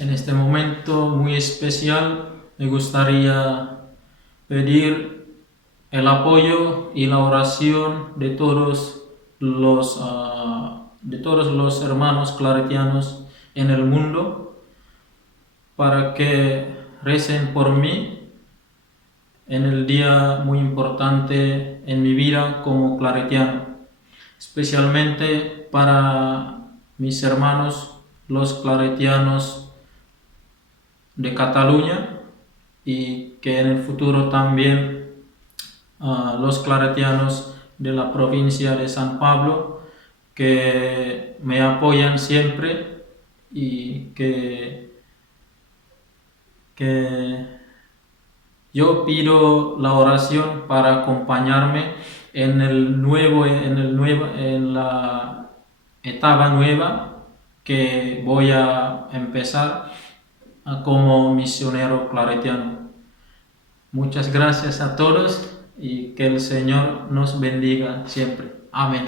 En este momento muy especial me gustaría pedir el apoyo y la oración de todos los hermanos claretianos en el mundo para que recen por mí en el día muy importante en mi vida como claretiano, especialmente para mis hermanos los claretianos de Cataluña y que en el futuro también los claretianos de la provincia de San Pablo que me apoyan siempre y que yo pido la oración para acompañarme en la etapa nueva que voy a empezar como misionero claretiano. Muchas gracias a todos y que el Señor nos bendiga siempre. Amén.